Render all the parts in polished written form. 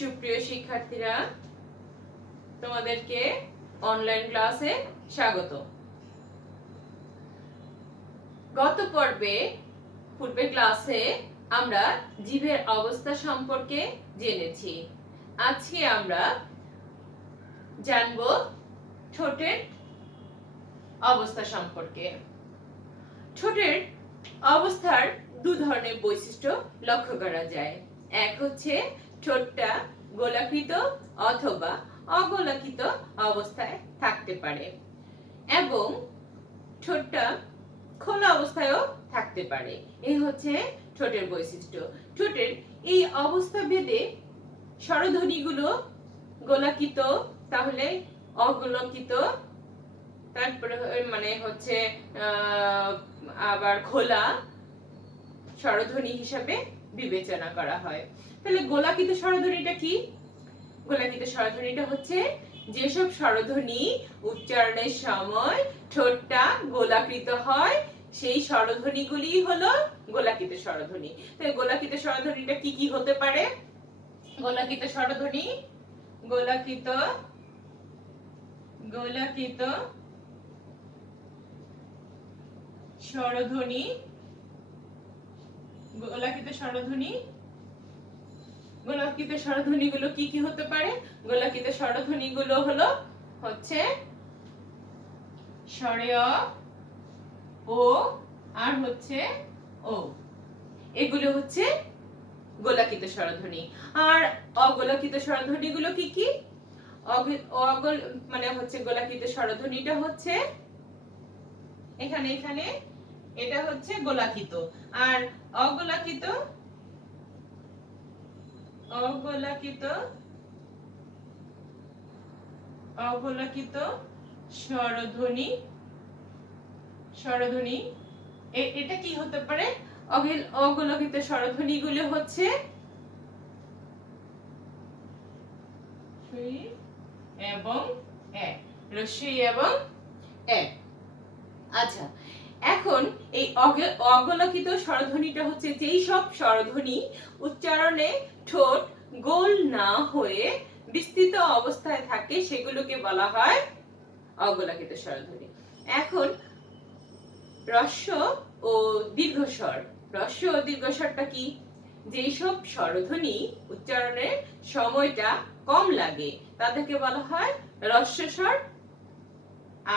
সুপ্রিয় শিক্ষার্থীরা, তোমাদেরকে অনলাইন ক্লাসে স্বাগত। গত পূর্বের ক্লাসে আমরা জীবের অবস্থা সম্পর্কে জেনেছি। আজকে আমরা জানব ঠোঁটের অবস্থা সম্পর্কে। ঠোঁটের অবস্থার দু ধরনের বৈশিষ্ট্য লক্ষ্য করা যায়। এক হচ্ছে ঠোঁটটা গোলাকৃত অথবা অগোলাকৃত অবস্থায় থাকতে পারে এবং ঠোঁটটা খোলা অবস্থায়ও থাকতে পারে। এই হচ্ছে ঠোঁটের বৈশিষ্ট্য। ঠোঁটের এই অবস্থা ভেদে স্বরধ্বনিগুলো গোলাকৃত, তাহলে অগোলাকৃত, তারপরে মানে হচ্ছে আবার খোলা স্বরধ্বনি হিসাবে বিবেচনা করা হয়। তাহলে গোলাকৃত স্বরধ্বনিটা কি? গোলাকৃত স্বরধ্বনিটা হচ্ছে যেসব স্বরধ্বনি উচ্চারণের সময় ঠোঁটটা গোলাকৃত হয়, সেই স্বরধ্বনিগুলি হলো গোলাকৃত স্বরধ্বনি। তাহলে গোলাকৃত স্বরধ্বনিটা কি কি হতে পারে? গোলাকৃত স্বরধ্বনি গোলাকৃত স্বরধ্বনি গোলাকৃত স্বরধ্বনিগুলো কি কি হতে পারে? গোলাকৃত স্বরধ্বনিগুলো হলো হচ্ছে স্বরেয়, ও আর হচ্ছে ও। এগুলো হচ্ছে গোলাকৃত স্বরধ্বনি। আর অগোলাকৃত স্বরধ্বনিগুলো কি কি? মানে হচ্ছে গোলাকৃত স্বরধ্বনিটা হচ্ছে এখানে এখানে, এটা হচ্ছে গোলাকৃত। আর অগোলাকৃত স্বরধ্বনি এটা কি হতে পারে? অগোলাকৃত স্বরধ্বনিগুলো হচ্ছে এবং এ, রস্বই এবং এ। আচ্ছা, এখন এই অগোলাকৃত স্বরধ্বনিটা হচ্ছে যেই সব স্বরধ্বনি উচ্চারণে ঠোঁট গোল না হয়ে বিস্তৃত অবস্থায় থাকে, সেগুলোকে বলা হয় অগোলাকৃত স্বরধ্বনি। এখন হ্রস্ব ও দীর্ঘস্বর। হ্রস্ব ও দীর্ঘস্বরটা কি? যেই সব স্বরধ্বনি উচ্চারণের সময়টা কম লাগে তাদেরকে বলা হয় হ্রস্বস্বর,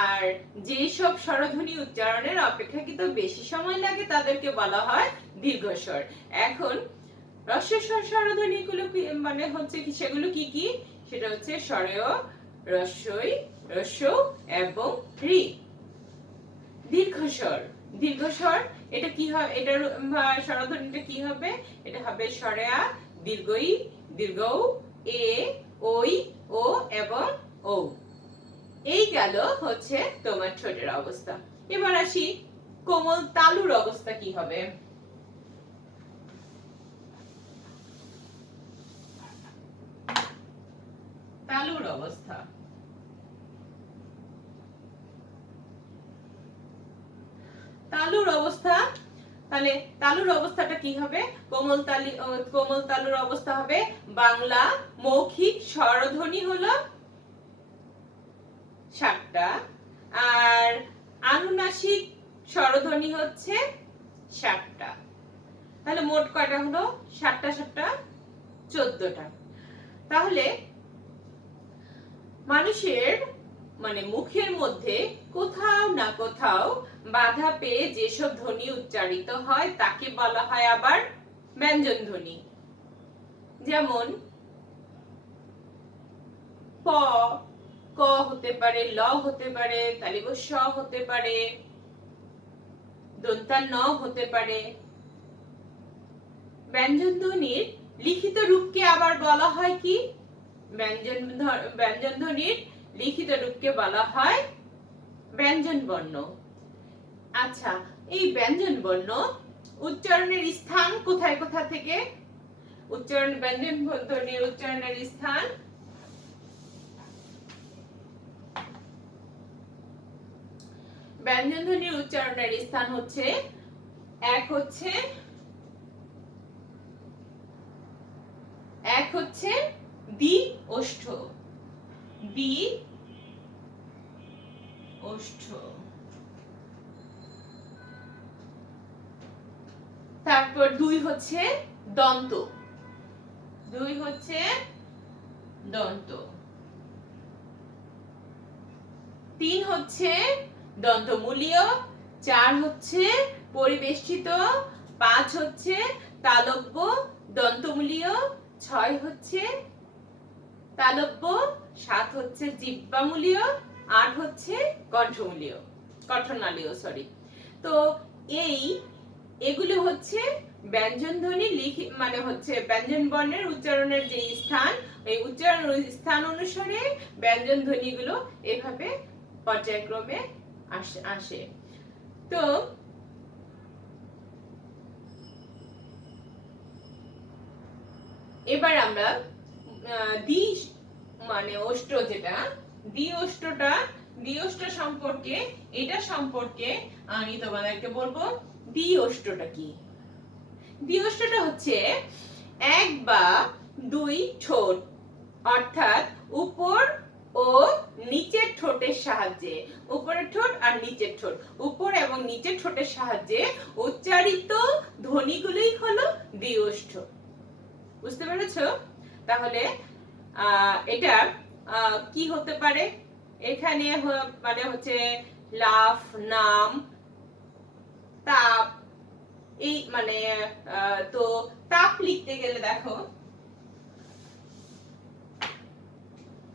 আর যেই সব স্বরধ্বনি উচ্চারণের অপেক্ষাকৃত বেশি সময় লাগে তাদেরকে বলা হয় দীর্ঘস্বর। এখন হ্রস্বস্বর স্বরধ্বনিগুলো মানে হচ্ছে কি, সেগুলো কি কি? সেটা হচ্ছে স্বরেয়, হ্রস্বই, হ্রস্ব এবং ঋ। দীর্ঘস্বর এটা কি হয়? এটার স্বরধ্বনিটা কি হবে? এটা হবে স্বরেয়া, দীর্ঘই, দীর্ঘ, এ, ওই, ও এবং ও। এই গেল হচ্ছে তোমার ঠোঁটের অবস্থা। এবার আসি কোমল তালুর অবস্থা কি হবে। তালুর অবস্থা, তাহলে তালুর অবস্থাটা কি হবে? কোমল তালুর অবস্থা হবে বাংলা মৌখিক স্বরধ্বনি হলো 7টা, আর আনুনাসিক স্বরধ্বনি হচ্ছে 7টা। তাহলে মোট কয়টা হলো? 7টা 7টা 14টা। তাহলে মানুষের মানে মুখের মধ্যে কোথাও না কোথাও বাধা পেয়ে যেসব ধ্বনি উচ্চারিত হয় তাকে বলা হয় আবার ব্যঞ্জন ধ্বনি। যেমন প, ক হতে পারে, ল হতে পারে, তালিব স হতে পারে, দন্তা ন হতে পারে। ব্যঞ্জন ধ্বনির লিখিত রূপকে আবার বলা হয় কি? ব্যঞ্জন ধ্বনির লিখিত রূপকে বলা হয় ব্যঞ্জন বর্ণ। আচ্ছা, এই ব্যঞ্জন বর্ণ উচ্চারণের স্থান কোথায় কোথা থেকে? ব্যঞ্জন ধ্বনির উচ্চারণের স্থান হচ্ছে এক হচ্ছে ওষ্ঠ, দ্বি ওষ্ঠ। তারপর 2 হচ্ছে দন্ত, 2 হচ্ছে দন্ত। 3 হচ্ছে দন্তমূলীয়, 4 হচ্ছে পরিবেষ্টিত, 5 হচ্ছে তালব্য দন্তমূলীয়, 6 হচ্ছে তালব্য, 7 হচ্ছে জিহ্বামূলীয়, 8 হচ্ছে কণ্ঠমূলীয়, কণ্ঠনালীয় সরি। তো এগুলো হচ্ছে ব্যঞ্জন ধ্বনি মানে হচ্ছে ব্যঞ্জন বর্ণের উচ্চারণের যে স্থান, এই উচ্চারণ স্থান অনুসারে ব্যঞ্জন ধ্বনিগুলো এভাবে পর্যায়ক্রমে আসে। তো এবার আমরা দ্বি মানে ওষ্ঠ, যেটা দ্বি ওষ্ঠ সম্পর্কে, এটা সম্পর্কে আমি তোমাদেরকে বলবো দ্বি ওষ্ঠটা কি। দ্বি ওষ্ঠটা হচ্ছে এক বা দুই ঠোঁট, অর্থাৎ উপর ও নিচের ঠোঁটের সাহায্যে, উপরের ঠোঁট আর নিচের ঠোঁট, উপর এবং নিচের ঠোঁটের সাহায্যে উচ্চারিত ধ্বনিগুলোই হলো দ্বি ওষ্ঠ। বুঝতে পেরেছো? তাহলে এটা কি হতে পারে? এখানে মানে হচ্ছে লাফ, নাম, তাপ, এই মানে তো তাপ লিখতে গেলে দেখো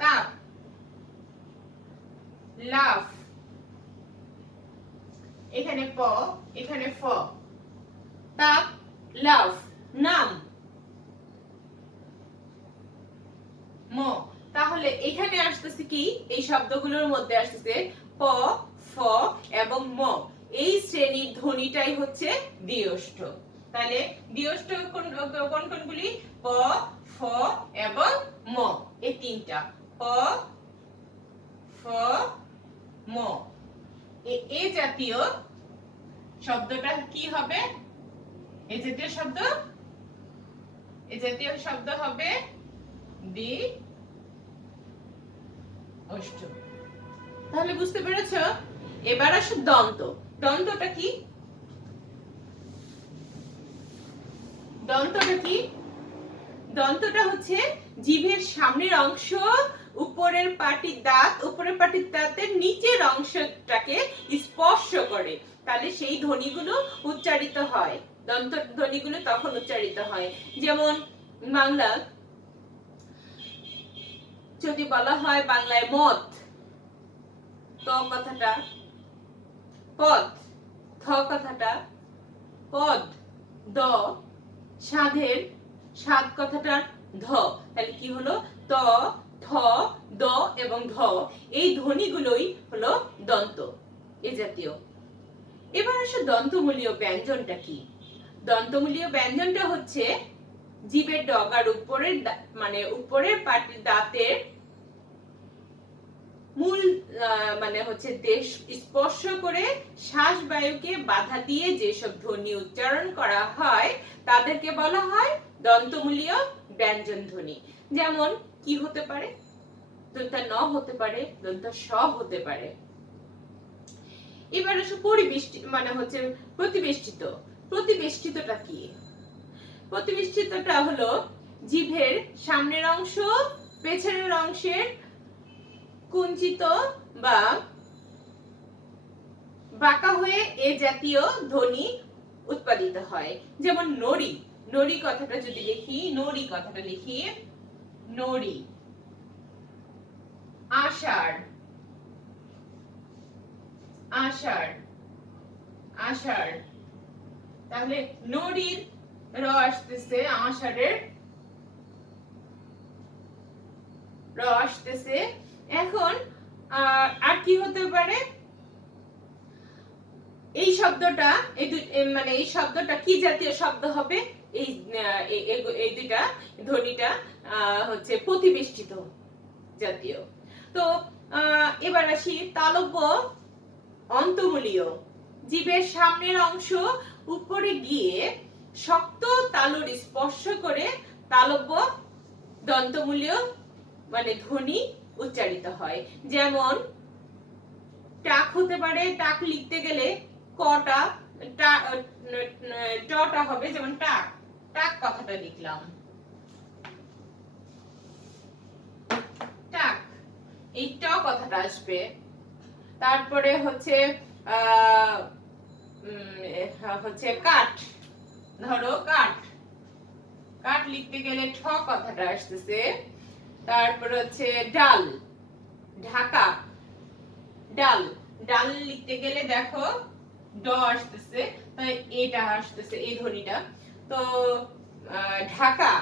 তাপ, লাফ, এখানে প, এখানে ফ, তাপ, লাফ, নাম, ম। তাহলে এখানে আসতেছে কি, এই শব্দগুলোর মধ্যে আসতেছে প, ফ এবং ম। এই শ্রেণীর ধ্বনিটাই হচ্ছে দ্বি ওষ্ঠ। তাহলে দ্বি ওষ্ঠ কোনগুলি? প, ফ এবং ম, এই তিনটা। প, ফ, ম। এ জাতীয় শব্দটা কি হবে? এ জাতীয় শব্দ হবে দ্বি ওষ্ঠ। তাহলে বুঝতে পেরেছো? এবার আসো দন্ত। দন্তটা কি? দন্তটা কি? দন্তটা হচ্ছে জিভের সামনের অংশ, উপরের পাটির দাঁতের নিচের অংশটাকে স্পর্শ করে, তাহলে সেই ধ্বনিগুলো উচ্চারিত হয়, দন্ত ধ্বনিগুলো তখন উচ্চারিত হয়। যেমন বাংলা যদি বলা হয় বাংলায় মদ, ত কথাটা পদ, থ কথাটা পদ, দ, সাধের সাধ কথাটা ধ, তাহলে কি হলো? ত, থ, দ এবং ধ, এই ধ্বনিগুলোই হলো দন্ত, এ জাতীয়। এবার আসে দন্তমূলীয় ব্যঞ্জনটা কি। দন্তমূলীয় ব্যঞ্জনটা হচ্ছে জিভের ডগার উপরের মানে উপরের পাটির দাঁতের মূল মানে হচ্ছে দেশ স্পর্শ করে শ্বাস বায়ুকে বাধা দিয়ে যেসব ধ্বনি উচ্চারণ করা হয় তাদেরকে বলা হয় দন্তমূলীয় ব্যঞ্জন ধ্বনি। যেমন কি হতে পারে? দন্ত ন হতে পারে, দন্ত স হতে পারে। এবার আসো পরিবেষ্টিত মানে হচ্ছে প্রতিবেষ্টিত। প্রতিবেষ্টিতটা কি? প্রতিবেষ্টিতটা হলো জিভের সামনের অংশ পেছনের অংশের কুঞ্চিত বা বাঁকা হয়ে এ জাতীয় ধ্বনি উৎপাদিত হয়। যেমন নড়ি, নড়ি কথাটা যদি লিখি, নড়ি কথাটা লিখি, নড়ি। আষাঢ়, আষাঢ়, আষাঢ়, তাহলে নড়ির র আসতেছে, আষাঢ়ের র আসতেছে। এখন আর কি হতে পারে? এই শব্দটা মানে এই শব্দটা কি জাতীয় শব্দ হবে? এই দুইটা ধ্বনিটা হচ্ছে প্রতিবেষ্টিত জাতীয়। তো এবার আসি তালব্য অন্তমূলীয়। জিভের সামনের অংশ উপরে গিয়ে শক্ত তালুর স্পর্শ করে তালব্য দন্তমূলীয় মানে ধ্বনি উচ্চারিত হয়। যেমন টাক হতে পারে, টাক লিখতে গেলে কটা টটা হবে, যেমন টাক, টাক কথাটা লিখলাম টাক, এই ট কথাটা আসবে। তারপরে হচ্ছে কাঠ, ধরো কাঠ, কাঠ লিখতে গেলে ঠ কথাটা আসতেছে। তারপর হচ্ছে ডাল, ঢাকা, ডাল, ডাল লিখতে গেলে দেখো ড আসতেছে, তাই এটা আসতেছে এই ধ্বনিটা। তো ঢাকা,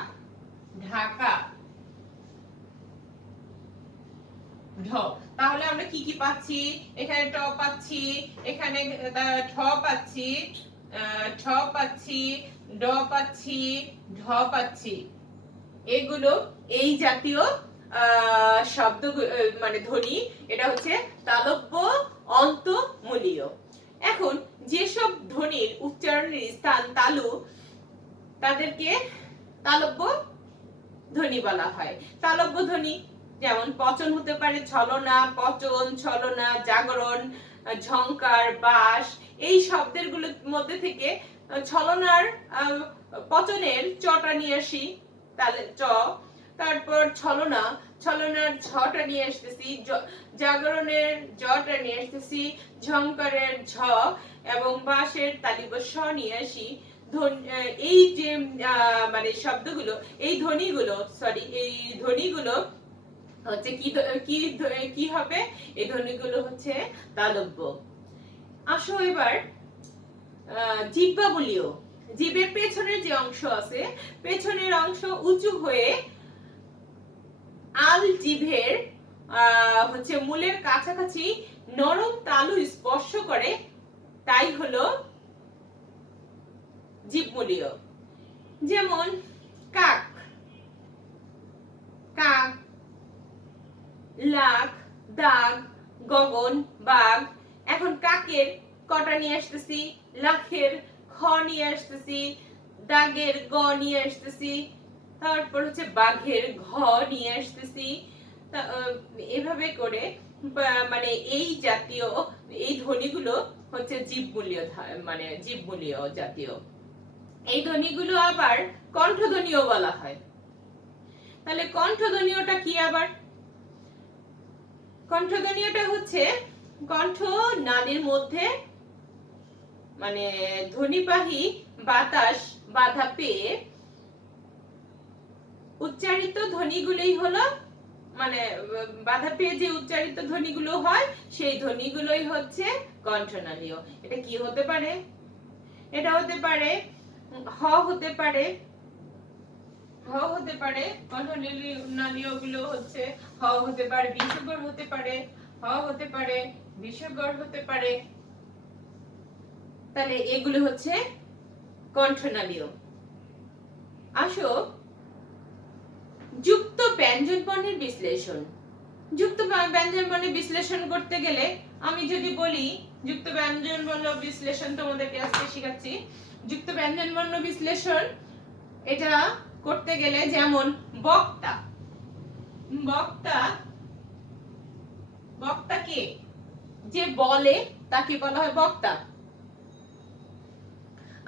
ঢাকা, ঢ। তাহলে আমরা কি কি পাচ্ছি? এখানে ট পাচ্ছি, এখানে ঠ পাচ্ছি, ঠ পাচ্ছি, ড পাচ্ছি, ঢ পাচ্ছি। এগুলো এই জাতীয় শব্দ মানে ধ্বনি, এটা হচ্ছে তালব্য অন্তমূলীয়। এখন যেসব ধ্বনির উচ্চারণের স্থান তালু, তাদেরকে তালব্য ধ্বনি বলা হয়। তালব্য ধ্বনি যেমন পচন হতে পারে ছলনা, পচন, ছলনা, জাগরণ, ঝংকার, বাস। এই শব্দের গুলোর মধ্যে থেকে ছলনার পচনের চটা নিয়ে আসি, তাহলে চ। তারপর ছলনা, ছলনার ঝটা নিয়ে আসতেছি, জাগরণের জটা নিয়ে আসতেছি, ঝংকারের ঝ, এবং বাসের তালিব স নিয়ে আসি। এই যে মানে শব্দগুলো, এই ধ্বনিগুলো, সরি এই ধ্বনিগুলো হচ্ছে কি কি কি হবে? এই ধ্বনিগুলো হচ্ছে তালব্য। আসো এবার জিহ্বাবলীয়। জিভের পেছনের যে অংশ আছে, পেছনের অংশ উঁচু হয়ে আল জিভের হচ্ছে মূলের কাছাকাছি নরম তালু স্পর্শ করে, তাই হলো জিহ্বমূলীয়। যেমন কাক, কাক, লাখ, দাগ, গগন, বাঘ। এখন কাকের কটা নিয়ে আসতেছি, লাখের খ নিয়ে আসতেছি, দাগের গ নিয়ে আসতেছি, তারপর হচ্ছে বাঘের ঘ নিয়ে আসতেছি। এভাবে করে মানে এই জাতীয় এই ধ্বনিগুলো হচ্ছে জীবমূলীয়, মানে জীবমূলীয় জাতীয়। এই ধ্বনিগুলো আবার কণ্ঠধ্বনিও বলা হয়। তাহলে কণ্ঠধ্বনিটা কি? আবার কণ্ঠধ্বনিটা হচ্ছে কণ্ঠ নালীর মধ্যে মানে ধ্বনিবাহী বাতাস বাধা পেয়ে উচ্চারিত ধ্বনিগুলোই হলো, মানে বাধা পেয়ে যে উচ্চারিত ধ্বনিগুলো হয়, সেই ধ্বনিগুলোই হচ্ছে কণ্ঠনালীয়। এটা কি হতে পারে? এটা হতে পারে হ, হতে পারে হ, হতে পারে কণ্ঠনালীয় গুলো হচ্ছে হ হতে পারে, বিষগর হতে পারে, হ হতে পারে, বিষগর হতে পারে। তাহলে এগুলো হচ্ছে কণ্ঠনালীয়। আসো যুক্ত ব্যঞ্জন বর্ণের বিশ্লেষণ। যুক্ত ব্যঞ্জন বর্ণের বিশ্লেষণ করতে গেলে আমি যদি বলি যুক্ত ব্যঞ্জন বর্ণ বিশ্লেষণ, তোমাদেরকে আজকে শেখাচ্ছি যুক্ত ব্যঞ্জন বর্ণ বিশ্লেষণ। এটা করতে গেলে যেমন বক্তা, বক্তা, বক্তাকে যে বলে তাকে বলা হয় বক্তা,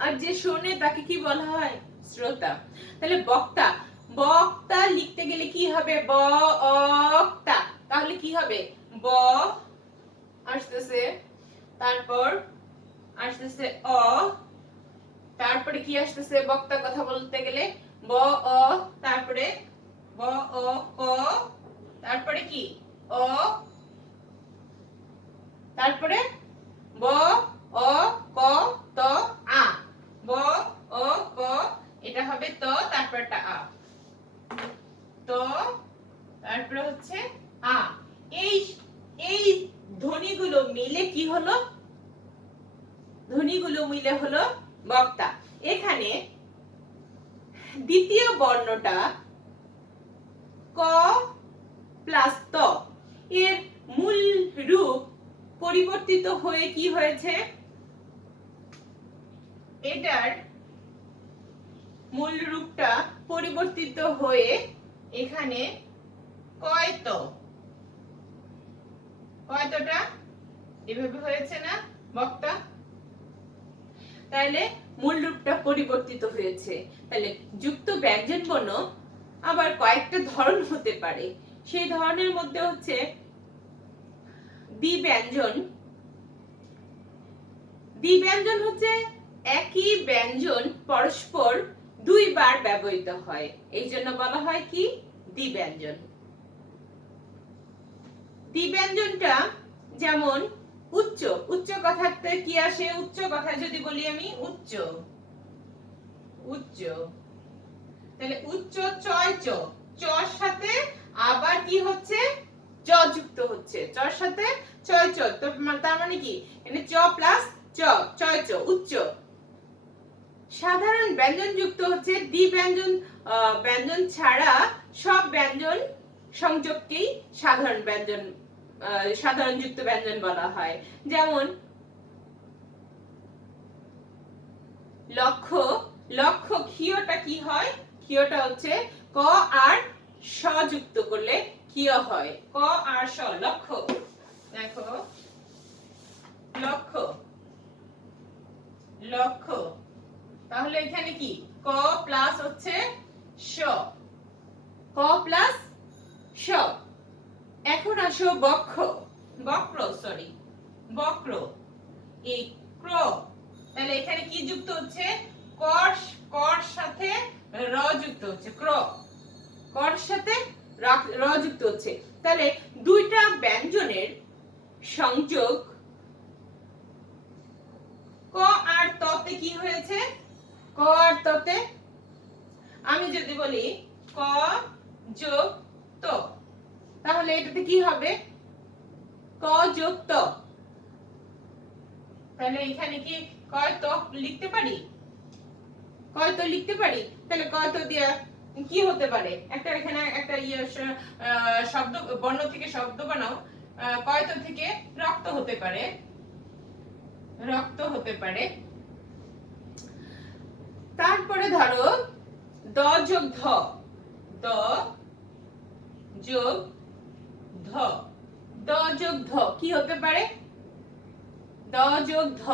আর যে শোনে তাকে কি বলা হয়? শ্রোতা। তাহলে বক্তা, বক্তা লিখতে গেলে কি হবে? বক্তা। তাহলে কি হবে? ব আসতেছে, তারপর আসতেছে অ, তারপরে কি আসতেছে? বক্তা কথা বলতে গেলে ব অ, তারপরে ব অ ক, তারপরে কি? অ, তারপরে ব অ ক ত আ, ব অ ক, এটা হবে ত, তারপরটা আ, ত, তারপরে হচ্ছে আ। এই এই ধ্বনিগুলো মিলে কি হলো? ধ্বনিগুলো মিলে হলো বক্তা। এখানে দ্বিতীয় বর্ণটা ক প্লাস ত, এর মূল রূপ পরিবর্তিত হয়ে কি হয়েছে? এটার মূল রূপটা পরিবর্তিত হয়ে এখানে কয়তো, কয়তোটা এভাবে হয়েছে না বক্তা? তাহলে মূল রূপটা পরিবর্তিত হয়েছে। তাহলে যুক্ত ব্যঞ্জন বর্ণ আবার কয়েকটা ধরন হতে পারে। সেই ধরনের মধ্যে হচ্ছে দ্বিব্যঞ্জন। দ্বিব্যঞ্জন হচ্ছে একই ব্যঞ্জন পরস্পর দুইবার ব্যবহৃত হয়, এই জন্য বলা হয় কি দ্বিব্যঞ্জন। দ্বিব্যঞ্জনটা যেমন উচ্চ, উচ্চ কথাতে কি আসে? উচ্চ কথা যদি বলি আমি উচ্চ, উচ্চ, তাহলে উচ্চ চয় চ, চর সাথে আবার কি হচ্ছে? চ যুক্ত হচ্ছে, চর সাথে চয় চ, তো তার মানে কি এখানে চ প্লাস চ, চয় চ, উচ্চ। সাধারণ ব্যঞ্জন যুক্ত হচ্ছে দ্বিব্যঞ্জন, ব্যঞ্জন ছাড়া সব ব্যঞ্জন সংযোগকেই সাধারণ ব্যঞ্জন, সাধারণ যুক্ত ব্যঞ্জন বলা হয়। যেমন লক্ষ্য, লক্ষ্য ক্ষীয়টা কি হয়? ক্ষীয়টা হচ্ছে ক আর স যুক্ত করলে ক্ষীয় হয়, ক আর স, লক্ষ্য। দেখো লক্ষ্য, লক্ষ্য, তাহলে এখানে কি ক প্লাস হচ্ছে স, ক প্লাস স। এখন আসো বক্ষ, বক্র, সরি বক্র, এই ক্র, তাহলে এখানে কি যুক্ত হচ্ছে? কর, কর সাথে র যুক্ত হচ্ছে, ক্র, কর সাথে র যুক্ত হচ্ছে। তাহলে দুইটা ব্যঞ্জনের সংযোগ ক আর ততে কি হয়েছে? ক আর ততে আমি যদি বলি ক যোগ ত, তাহলে এটাতে কি হবে? ক যোগ ত। তাহলে এখানে কি কয় তো লিখতে পারি? কয় তো লিখতে পারি। তাহলে কয় তো দিয়ে কি হতে পারে? একটা এখানে একটা শব্দ, বর্ণ থেকে শব্দ বানাও। কয় তো থেকে রক্ত হতে পারে, রক্ত হতে পারে। তারপরে ধরো দ যোগ ধ, দ যোগ ধ, দ যোগ ধ কি হতে পারে? দ যোগ ধ,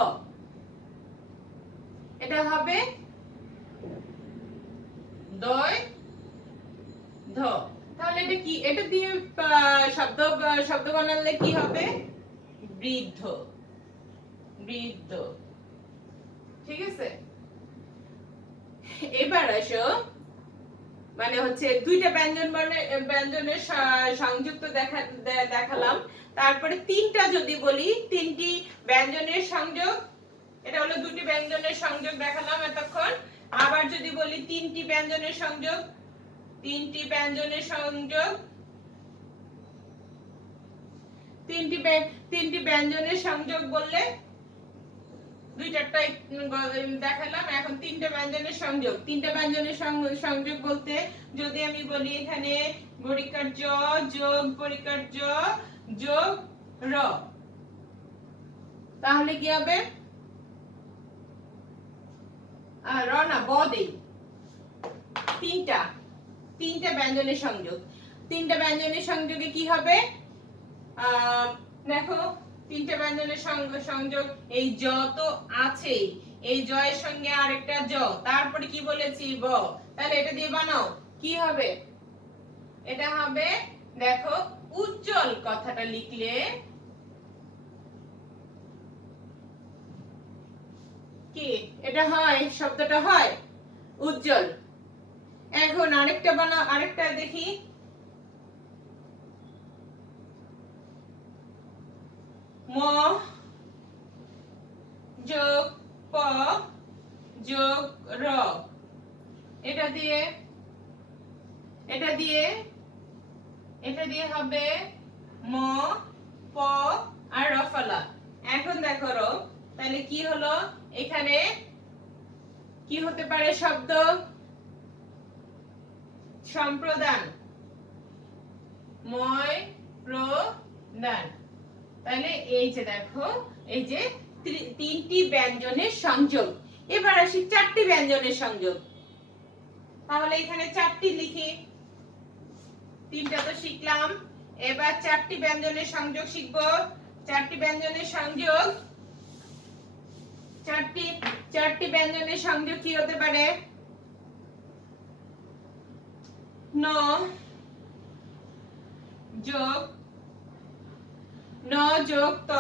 এটা হবে দয় ধ। তাহলে এটা কি? এটা দিয়ে শব্দ, শব্দ বানালে কি হবে? বৃদ্ধ, বৃদ্ধ। ঠিক আছে, এবার আসো মানে হচ্ছে দুইটা ব্যঞ্জন ব্যঞ্জনের সংযুক্ত দেখালাম। তারপরে তিনটা যদি বলি, তিনটি ব্যঞ্জনের সংযোগ, এটা হলো দুটি ব্যঞ্জনের সংযোগ দেখালাম এতক্ষণ। আবার যদি বলি তিনটি ব্যঞ্জনের সংযোগ, তিনটি ব্যঞ্জনের সংযোগ, তিনটি ব্যঞ্জনের সংযোগ বললে দুই চারটাই দেখালাম। এখন তিনটা ব্যঞ্জনের সংযোগ, তিনটা ব্যঞ্জনের সংযোগ বলতে যদি আমি বলি এখানে বরিকার জ যোগ বরিকার জ যোগ র, তাহলে কি হবে? র না, ব দেই। তিনটা, তিনটা ব্যঞ্জনের সংযোগ, তিনটা ব্যঞ্জনের সংযোগে কি হবে? দেখো তিনটা ব্যঞ্জনের সংযোগ, এই জ তো আছেই, এই জ এর সঙ্গে আরেকটা জ, তারপরে কি বলেছি? ব। তাহলে এটা দিয়ে বানাও, কি হবে? এটা হবে দেখো উজ্জ্বল, কথাটা লিখলে কি এটা হয়? শব্দটা হয় উজ্জ্বল। এখন আরেকটা বানাও, আরেকটা দেখি। ম যোগ প যোগ র, এটা দিয়ে, এটা দিয়ে, এটা দিয়ে হবে ম প আর র ফলা। এখন দেখো র, তাহলে কি হলো? এখানে কি হতে পারে শব্দ? সম্প্রদান, ময় প্রদান। তাহলে এই যে দেখো, এই যে তিনটি ব্যঞ্জনের সংযোগ। এবার আসি চারটি ব্যঞ্জনের সংযোগ। তাহলে এখানে চারটি লিখি। তিনটা তো শিখলাম, এবার চারটি ব্যঞ্জনের সংযোগ শিখবো। চারটি ব্যঞ্জনের সংযোগ, চারটি ব্যঞ্জনের সংযোগ কি হতে পারে? ন যোগ ত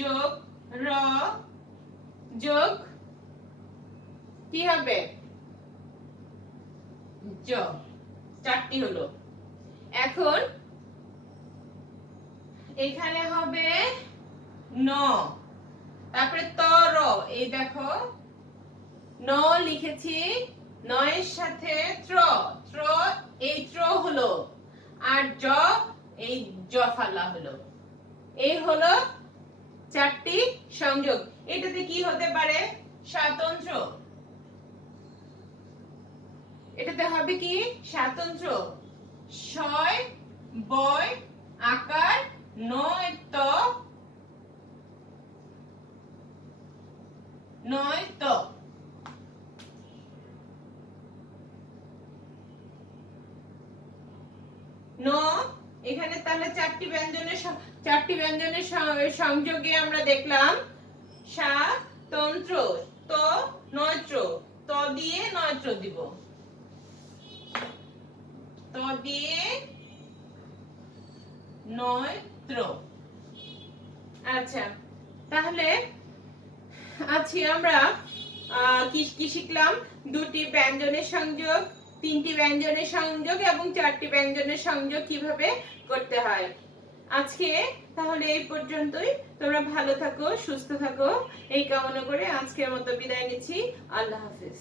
যোগ র যোগ কি হবে? জ। চারটি হলো। এখন এখানে হবে ন, তারপরে তর, এই দেখো ন লিখেছি, নয়ের সাথে ত্র, এই ত্র হলো, আর জ, এই জ ফালা হলো। এই হলো চারটি সংযোগ। এটাতে কি হতে পারে? স্বাতন্ত্র। এটাতে হবে কি? স্বাতন্ত্র। ছয় বয় আকার নয় ত ন। এখানে তাহলে চারটি ব্যঞ্জনের সংযোগে আমরা দেখলাম স্বাতন্ত্র, ত নয়ত্র, ত দিয়ে নয়ত্র দিব, ত দিয়ে নয়ত্র। আচ্ছা, তাহলে আছি আমরা কি শিখলাম? দুটি ব্যঞ্জনের সংযোগ, তিনটি ব্যঞ্জনের সংযোগ এবং চারটি ব্যঞ্জনের সংযোগ কিভাবে করতে হয়। আজকে তাহলে এই পর্যন্তই। তোমরা ভালো থাকো, সুস্থ থাকো, এই কামনা করে আজকের মতো বিদায় নিচ্ছি। আল্লাহ হাফেজ।